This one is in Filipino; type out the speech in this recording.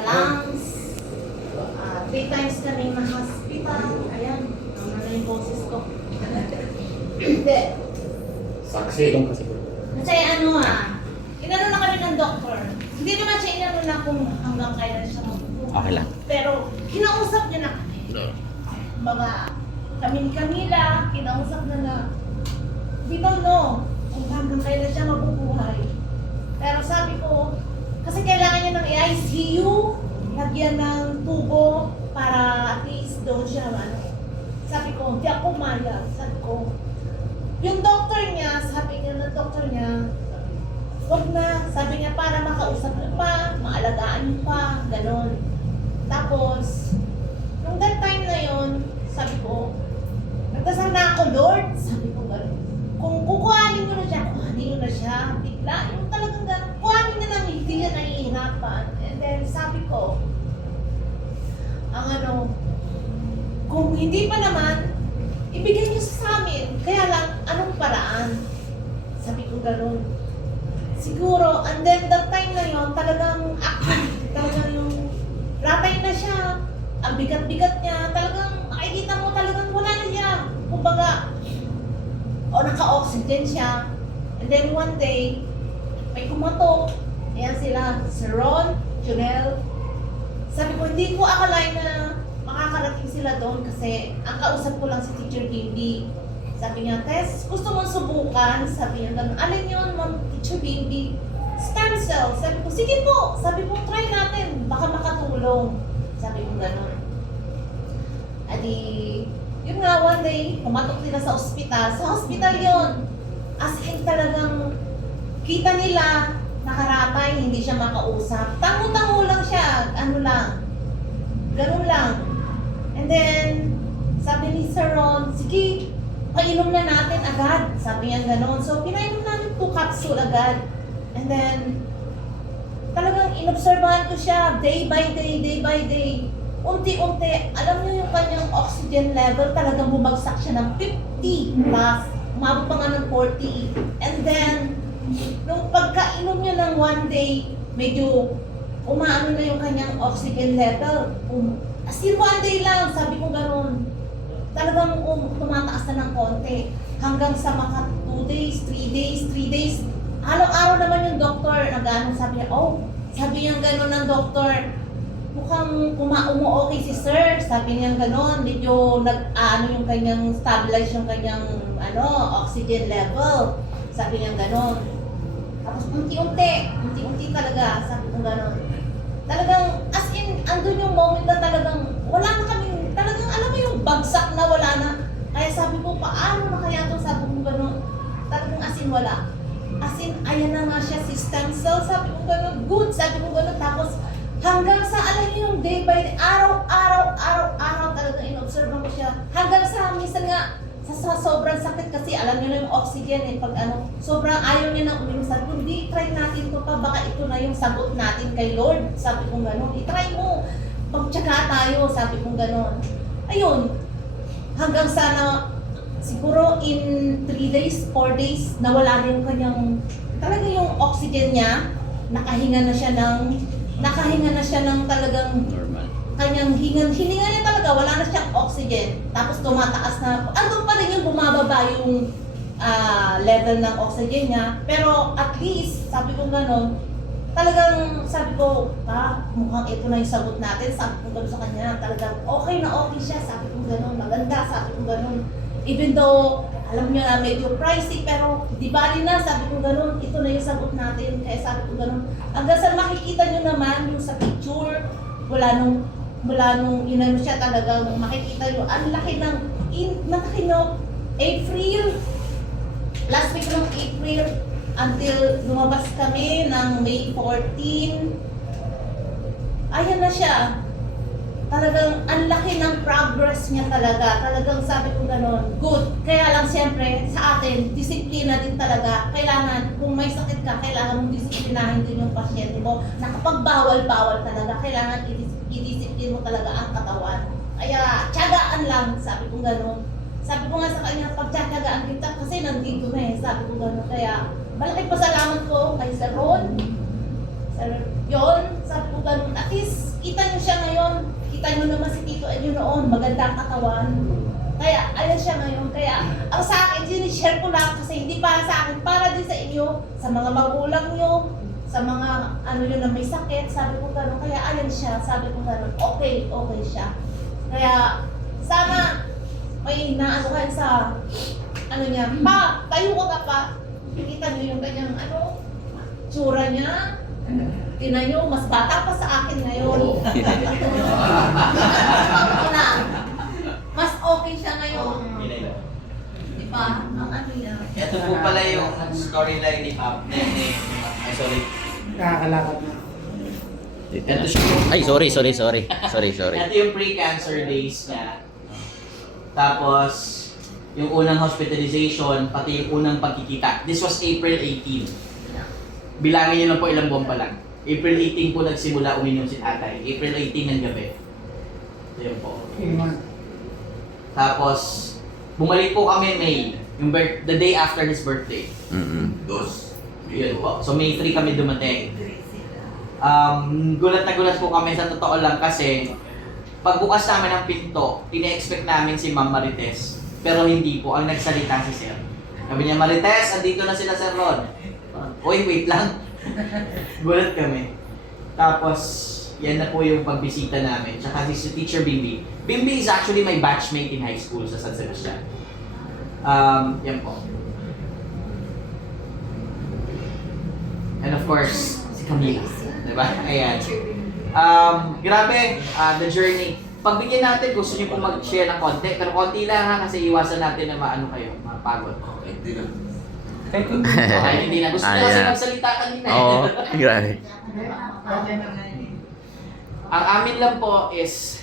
lungs, 3 times kami na hospital. Ayan, ano na yung boses ko. Hindi. Saksi. Kasi inano na kami ng doktor. Hindi naman siya inano na kung hanggang kailan siya magpupunta. Okay lang. Pero kinausap niya na kami. Mga kami ni Camila, kinausap na we don't know kung hanggang kailan siya mabubuhay. Pero sabi ko, kasi kailangan niya ng ICU, lagyan ng tubo para at least doon siya Sabi ko, hindi ako umayag. Sabi ko, yung doktor niya, sabi niya ng doktor niya, wag na, sabi niya para makausap niyo pa, maalagaan niyo pa, ganon. Tapos, nung that time na yun, sabi ko, nagdasal na ako, Lord. Sabi ko ganon. Kung kukuhanin niyo na siya, kuhanin niyo na siya. Bigla, yung talagang ganon. Kuhanin niya lang, hindi niya nahihirapan. And then, sabi ko, kung hindi pa naman, ibigay niyo sa amin. Kaya lang, anong paraan? Sabi ko gano'n. Siguro, and then that time na yon talagang yung ratay na siya. Ang bigat-bigat niya, talagang makikita mo talagang wala na siya. Kumbaga, naka-oxygen siya. And then one day, may kumatok. Ayan sila, Sir Ron, Junel. Sabi ko, hindi ko akalain na makakarating sila doon kasi ang kausap ko lang si Teacher Bimbi. Sabi niya, Tess, gusto mong subukan? Sabi niya, alin yun, Ma'am Teacher Bimbi? Stem cell. Sabi ko, sige po. Sabi ko, try natin. Baka makatulong. Sabi ko, gano'n. Adi, yun nga, one day, pumatok sila sa ospital. Sa hospital yun. As in talagang kita nila, nakaratay, hindi siya makausap. Tango-tango lang siya. Ganun lang. And then, sabi ni Sir Ron, sige, painom na natin agad. Sabi niya gano'n. So, pinainom namin 2 capsule agad. And then, talagang inobserbahan ko siya day by day. Unti-unti, alam niyo yung kanyang oxygen level, talagang bumagsak siya ng 50 plus. Umabot pa nga ng 40. And then, nung pagkainom niya ng one day, medyo umaano na yung kanyang oxygen level. As in one day lang, sabi ko gano'n. Talagang tumataas na ng konti. Hanggang sa maka 2 days, 3 days. Araw-araw naman yung doktor, sabi niya, sabi niya gano'n ng doktor, mukhang umu-okay si sir. Sabi niya gano'n, medyo yung kanyang stabilize yung kanyang oxygen level. Sabi niya gano'n. Tapos unti-unti talaga, sabi ko gano'n. Talagang, as in, andun yung moment na talagang, wala na kami, talagang alam mo yung bagsak na wala na. Kaya sabi ko, paano na kaya ito? Sabi ko gano'n. Talagang as in, wala. As in, ayan na nga siya, si stem cell. Sabi ko gano'n, good. Sabi ko gano'n. Tapos, hanggang sa, alam niyo yung day by day, araw, talagang in-observe ko siya. Hanggang sa, minsan nga, sa sobrang sakit kasi alam niyo na yung oxygen pag sobrang ayaw niya na uminom. Sabi ko, hindi, try natin to pa, baka ito na yung sagot natin kay Lord. Sabi ko gano'n, i-try mo, magtyaga tayo, sabi ko gano'n. Ayun, hanggang sana, siguro in 3 days, 4 days, nawala na yung kanyang, talaga yung oxygen niya, nakahinga na siya ng talagang Normal. kanyang hininga niya talaga, wala na siyang oxygen. Tapos tumataas na, andun pa rin yung bumababa yung level ng oxygen niya. Pero at least, sabi ko gano'n, talagang sabi ko, mukhang ito na yung sagot natin. Sabi ko gano'n sa kanya, talagang okay na okay siya. Sabi ko gano'n, maganda, sabi ko gano'n. Even though, alam niyo na medyo pricey, pero di bali na, sabi ko gano'n, ito na yung sagot natin. Kaya sabi ko gano'n, hanggang sa makikita niyo naman yung sa picture, mula nung inano siya talagang makikita nyo, ang laki ng April, last week ng April, until lumabas kami ng May 14, ayan na siya. Talagang ang laki ng progress niya talaga. Talagang sabi ko gano'n, good. Kaya lang siyempre, sa atin, disiplina din talaga. Kailangan, kung may sakit ka, kailangan mong disiplinahin din yung pasyente mo. Nakapagbawal-bawal talaga. Kailangan i-disiplin mo talaga ang katawan. Kaya, tiyagaan lang, sabi ko gano'n. Sabi ko nga sa kanya, pagtiyagaaan kita kasi nandito na sabi ko gano'n. Kaya, malaking pasalamat ko kay Sir Ron, Yun, sabi ko ganun. At least, kita nyo siya ngayon. Kita nyo naman si Tito Enyo noon. Maganda ang katawan. Kaya, ayan siya ngayon. Kaya, ang sa akin, sinishare ko lang kasi hindi para sa akin, para din sa inyo, sa mga magulang nyo, sa mga ano yun na may sakit. Sabi ko ganun. Kaya, ayan siya. Sabi ko ganun. Okay siya. Kaya, sana, may naano kayo sa, ano niya, pa, tayo ka pa. Kita nyo yung kanyang, tsura niya. Tingnan nyo, mas bata pa sa akin ngayon. Na, mas okay siya ngayon. Diba? Ang ano niya. Ito po pala yung storyline ni Pap. Sorry. Nakakalakad na. Ito siya. Ay, sorry. Ito yung pre-cancer days niya. Tapos, yung unang hospitalization, pati yung unang pagkikita. This was April 18. Bilangin nyo lang po ilang buwan pa lang. April 18 po nagsimula uminom si tatay. April 18 ng gabi. So yun po. Tapos, bumalik po kami May. The day after his birthday. Dos. Yun po. So May 3 kami dumating. Gulat na gulat po kami sa totoo lang kasi pagbukas namin ng pinto, ine-expect namin si Ma'am Marites. Pero hindi po. Ang nagsalita si Sir. Sabi niya, Marites, andito na sila Sir Ron. Uy, wait lang. Gulat kami. Tapos, yan na po yung pagbisita namin. Tsaka si Teacher Bimbi. Bimbi is actually my batchmate in high school sa San Sebastian. Yan po. And of course, si Camila. Diba? Ayan. Grabe, the journey. Pagbigyan natin, gusto niyo po mag-share ng konti. Pero konti lang ha, kasi iwasan natin na maano kayo, mapagod. Okay, di na. Okay, hindi na. Gusto na kasi magsalita kanina eh. Oo, grabe. Ang amin lang po is